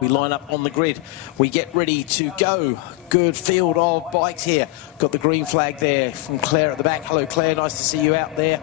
We line up on the grid. We get ready to go. Good field of bikes here. Got the green flag there from Claire at the back. Hello, Claire. Nice to see you out there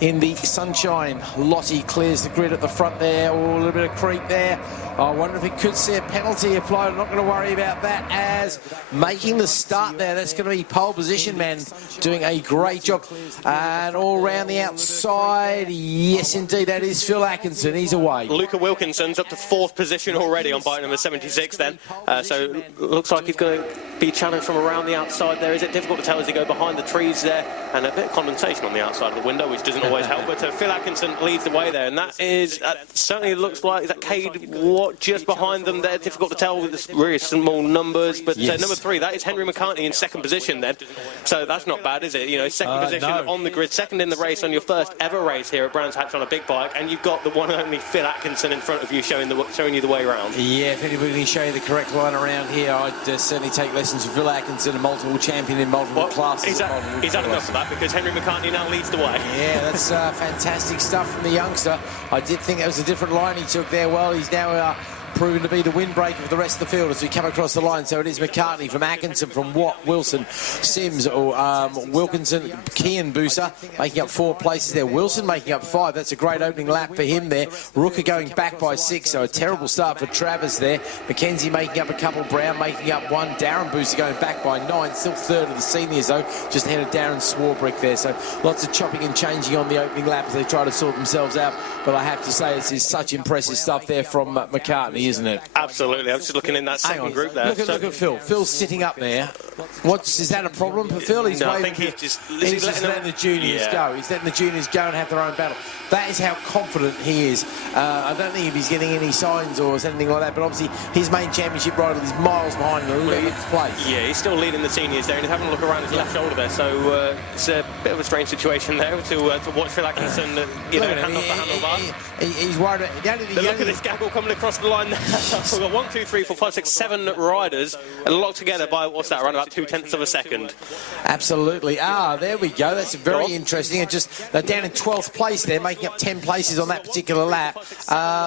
in the sunshine. Lottie clears the grid at the front there. Oh, a little bit of creep there. I wonder if it could see a penalty applied. I'm not going to worry about that, as making the start there. That's going to be pole position, man. Doing a great job. And all around the outside, yes, indeed, that is Phil Atkinson. He's away. Luca Wilkinson's up to 4th position already on bike number 76 then. So looks like he's going to be challenged from around the outside there. Is it difficult to tell as he goes behind the trees there? And a bit of condensation on the outside of the window, which doesn't always help. But Phil Atkinson leads the way there. And that is, certainly looks like, is that Cade just behind them there? Difficult to tell with the really small numbers. But yes. Number 3, that is Henry McCartney in 2nd position then. So that's not bad, is it? You know, 2nd position on the grid, 2nd in the race on your first ever race here at Brands Hatch on a big bike. And you've got the one and only Phil Atkinson in front of you showing you the way around. Yeah, if anybody can show you the correct line around here, I'd certainly take lessons from Phil Atkinson, a multiple champion in multiple classes. He's had enough of that, because Henry McCartney now leads the way. Yeah, that's fantastic stuff from the youngster. I did think that was a different line he took there. Well, he's now proven to be the windbreaker for the rest of the field as we come across the line. So it is McCartney from Atkinson, from Watt, Wilson, Sims, Wilkinson, Kean Booser making up 4 places there. Wilson making up 5. That's a great opening lap for him there. Rooker going back by 6, so a terrible start for Travers there. Mackenzie making up a couple, Brown making up 1. Darren Booser going back by 9, still 3rd of the seniors though, just ahead of Darren Swarbrick there. So lots of chopping and changing on the opening lap as they try to sort themselves out. But I have to say, this is such impressive stuff there from McCartney, isn't it? Absolutely. I was just looking in that second group there. Look at Phil. Phil's sitting up there. Is that a problem for Phil? He's I think he's just letting the juniors go. He's letting the juniors go and have their own battle. That is how confident he is. I don't think if he's getting any signs or anything like that, but obviously his main championship rider is miles behind the 11th place. Yeah, he's still leading the seniors there, and he's having a look around his left shoulder there, so it's a bit of a strange situation there to watch Phil Atkinson, hand off the handlebar. He's worried. Look at this gaggle coming across the line now. We've got 1, 2, 3, 4, 5, 6, 7 riders locked together by, what's that, around about 0.2 of a second. Absolutely. There we go. That's very interesting. And just they're down in 12th place there, making up 10 places on that particular lap.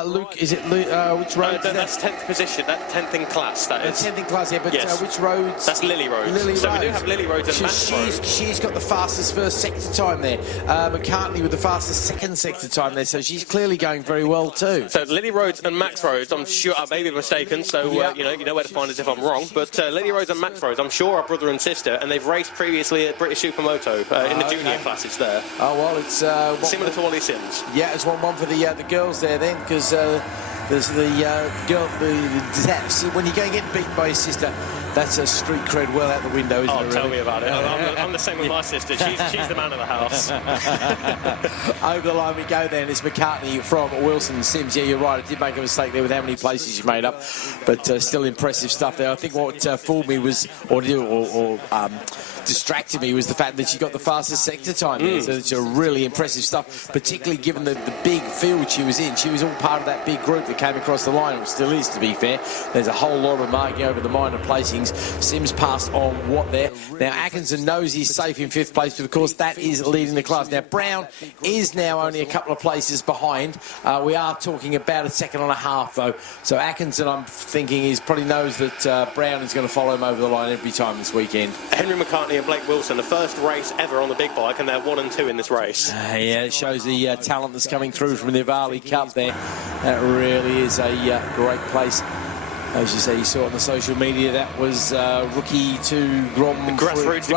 Luke, is it Luke? Which road? That's 10th position. That's 10th in class. That is 10th in class. Yeah, but yes. Which roads? That's Lily Roads. We do have Lily Roads and Max Roads. She's got the fastest first sector time there. McCartney with the fastest second sector time there. So she's clearly going very well too. So Lily Roads and Max Roads, I'm sure I may be mistaken. So you know where to find us if I'm wrong. But Lily Roads and Max Roads, I'm sure are brother and sister, and they've raced previously at British Supermoto in the junior classes there. Oh well, it's similar to Ollie Sims. Yeah, it's 1-1 for the girls there then, because there's the girl. See, when you go and get beaten by your sister, that's a street cred well out the window, isn't it? Tell me about it. I'm the same with my sister. She's the man of the house. Over the line we go then. It's McCartney from Wilson. Sims, yeah, you're right. I did make a mistake there with how many places you made up, but still impressive stuff there. I think what fooled me was, or distracted me, was the fact that she got the fastest sector time there. So it's a really impressive stuff, particularly given the big field she was in. She was all part of that big group that came across the line, which still is, to be fair. There's a whole lot of them arguing over the minor placings. Sims passed on Watt there. Now Atkinson knows he's safe in 5th place, but of course that is leading the class. Now Brown is now only a couple of places behind. We are talking about a 2.5 though. So Atkinson, I'm thinking, probably knows that Brown is going to follow him over the line every time this weekend. Henry McCartney and Blake Wilson, the first race ever on the big bike, and they're 1 and 2 in this race. Yeah, it shows the talent that's coming through from the Nivali Cup there. That really is a great place. As you say, you saw on the social media, that was rookie to grassroots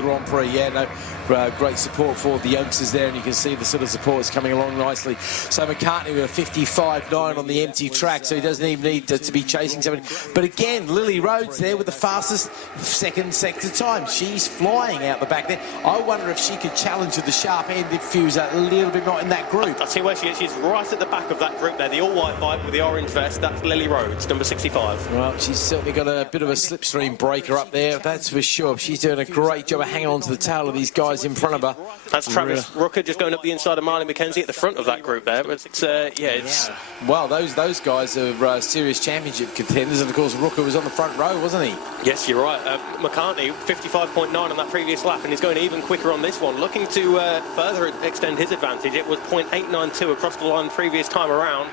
Grand Prix. Yeah, no, great support for the youngsters there, and you can see the sort of support is coming along nicely. So McCartney with a 55.9 on the empty track, so he doesn't even need to be chasing somebody. But again, Lily Rhodes there with the fastest second sector time. She's flying out the back there. I wonder if she could challenge with the sharp end if she was a little bit not in that group. I'll see where she is. She's right at the back of that group there, the all-white bike with the orange vest. That's Lily Rhodes, number 65. Well, she's certainly got a bit of a slipstream breaker up there, that's for sure. She's doing a great job of hanging on to the tail of these guys in front of her. That's Travis Rooker just going up the inside of Marley McKenzie at the front of that group there. But it's well, those guys are serious championship contenders, and of course Rooker was on the front row, wasn't he? Yes, you're right. McCartney 55.9 on that previous lap, and he's going even quicker on this one, looking to further extend his advantage. It was 0.892 across the line previous time around.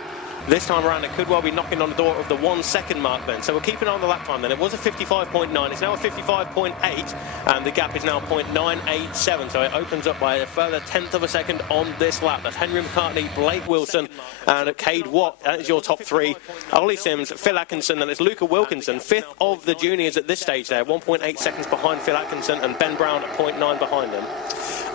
This time around, it could well be knocking on the door of the 1 second mark then. So we'll keep an eye on the lap time then. It was a 55.9, it's now a 55.8, and the gap is now 0.987, so it opens up by a further 1/10 of a second on this lap. That's Henry McCartney, Blake Wilson, and Cade Watt. That is your top three. Ollie Sims, Phil Atkinson, and it's Luca Wilkinson, fifth of the juniors at this stage there, 1.8 seconds behind Phil Atkinson, and Ben Brown at 0.9 behind him.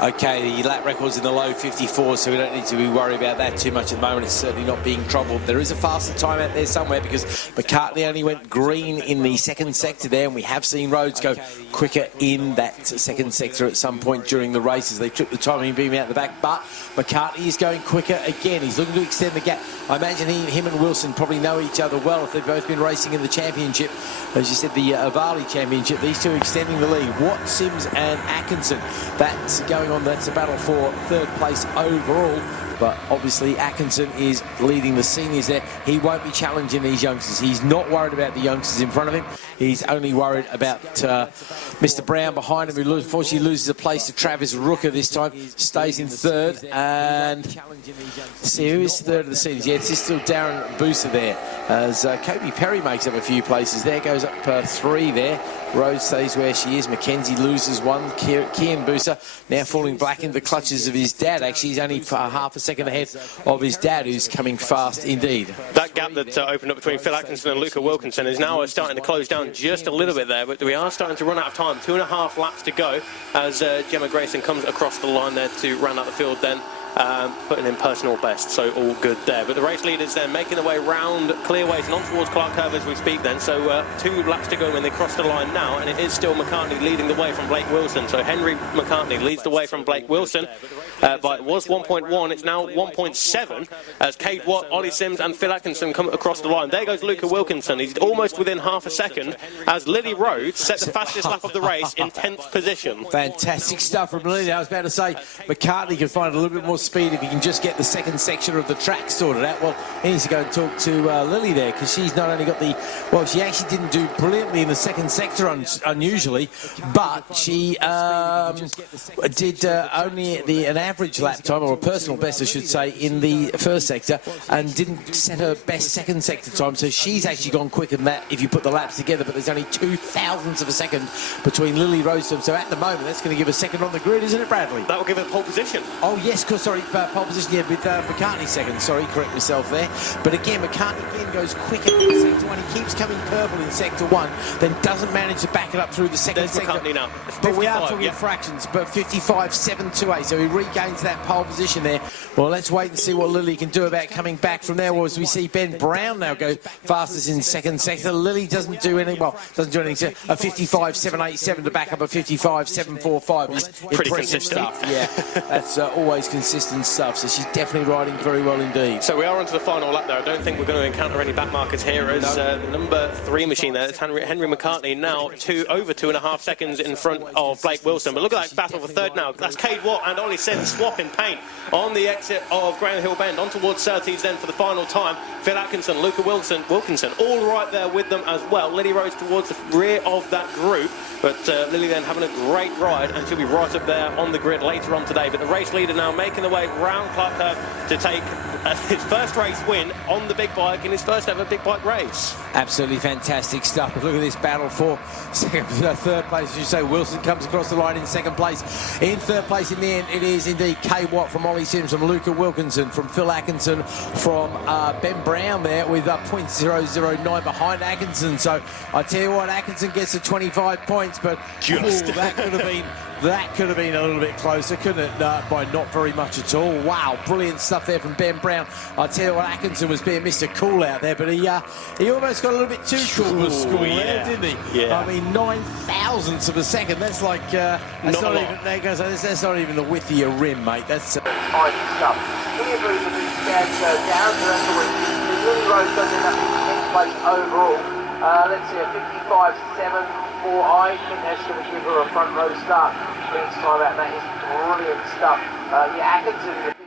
Okay, the lap record's in the low 54, so we don't need to be worried about that too much at the moment. It's certainly not being troubled. There is a faster time out there somewhere because McCartney only went green in the second sector there, and we have seen Rhodes go quicker in that second sector at some point during the races. They took the timing beam out the back, but McCartney is going quicker again. He's looking to extend the gap. I imagine him and Wilson probably know each other well if they've both been racing in the championship. As you said, the Avali championship, these two extending the lead. Watt, Sims and Atkinson. That's going on. That's a battle for third place overall. But obviously Atkinson is leading the seniors there. He won't be challenging these youngsters. He's not worried about the youngsters in front of him. He's only worried about Mr. Brown behind him, who unfortunately loses a place to Travis Rooker this time. Stays in third. And see who is third of the seniors. Yeah, it's still Darren Booser there. As Kobe Perry makes up a few places there. Goes up 3 there. Rose stays where she is. Mackenzie loses 1. Kian Booser now falling back into the clutches of his dad. Actually, he's only half a second ahead of his dad, who's coming fast indeed. That gap that opened up between Phil Atkinson and Luca Wilkinson is now starting to close down just a little bit there, but we are starting to run out of time. 2.5 laps to go as Gemma Grayson comes across the line there to round out the field then. Putting in personal best, so all good there. But the race leaders then making their way round Clearways and on towards Clark Curve as we speak then. So 2 laps to go when they cross the line now, and it is still McCartney leading the way from Blake Wilson. So Henry McCartney leads the way from Blake Wilson, but it was 1.1, it's now 1.7 as Cade Watt, Ollie Sims and Phil Atkinson come across the line. There goes Luca Wilkinson. He's almost within half a second as Lily Rhodes set the fastest lap of the race in 10th position. Fantastic stuff from Lily. I was about to say McCartney can find a little bit more speed if he can just get the second section of the track sorted out. Well, he needs to go and talk to Lily there, because she's not only got the... Well, she actually didn't do brilliantly in the second sector, unusually, but she did only an average lap time, or a personal best, I should say, in the first sector, and didn't set her best second sector time. So she's actually gone quicker than that if you put the laps together, but there's only 0.02 of a second between Lily Rose. So at the moment, that's going to give a second on the grid, isn't it, Bradley? That will give her pole position. Oh, yes, sorry, pole position, yeah, with McCartney second. Sorry, correct myself there. But again, McCartney again goes quicker in sector 1. He keeps coming purple in sector 1, then doesn't manage to back it up through the second sector. McCartney now. But we are talking fractions, but 55.728, so he regains that pole position there. Well, let's wait and see what Lily can do about coming back from there. Well, as we see Ben Brown now go fastest in second sector. Lily doesn't do anything, a 55.787 to back up a 55.745. Pretty consistent stuff. Yeah, that's always consistent stuff, so she's definitely riding very well indeed. So we are onto the final lap there. I don't think we're going to encounter any back markers here as the number 3 machine there. It's Henry McCartney now over 2.5 seconds in front of Blake Wilson. But look at that battle for third now. That's Cade Watt and Ollie Sims swapping paint on the exit of Graham Hill Bend on towards Surtees then for the final time. Phil Atkinson, Luca Wilkinson all right there with them as well. Lily Rose towards the rear of that group, but Lily then having a great ride, and she'll be right up there on the grid later on today. But the race leader now making the way round Clark Curve to take his first race win on the big bike in his first ever big bike race. Absolutely fantastic stuff. But look at this battle for third place. As you say, Wilson comes across the line in second place. In third place in the end, it is indeed K. Watt from Ollie Sims, from Luca Wilkinson, from Phil Atkinson, from Ben Brown there with 0.009 behind Atkinson. So I tell you what, Atkinson gets to 25 points, but that could have been a little bit closer, couldn't it? By not very much at all. Wow, brilliant stuff there from Ben Brown. I tell you what, Atkinson was being Mr. Cool out there, but he almost got a little bit too cool for school there, didn't he? Yeah. I mean, 9,000ths of a second. That's like that's not even the width of your rim, mate. That's high stuff. Clear Boots and his dad go down to the week. Lily Rose does end up in 10th place overall. Let's see, a 55.74. I think that's going to give her a front row start. Next time out, that is brilliant stuff. Atkinson.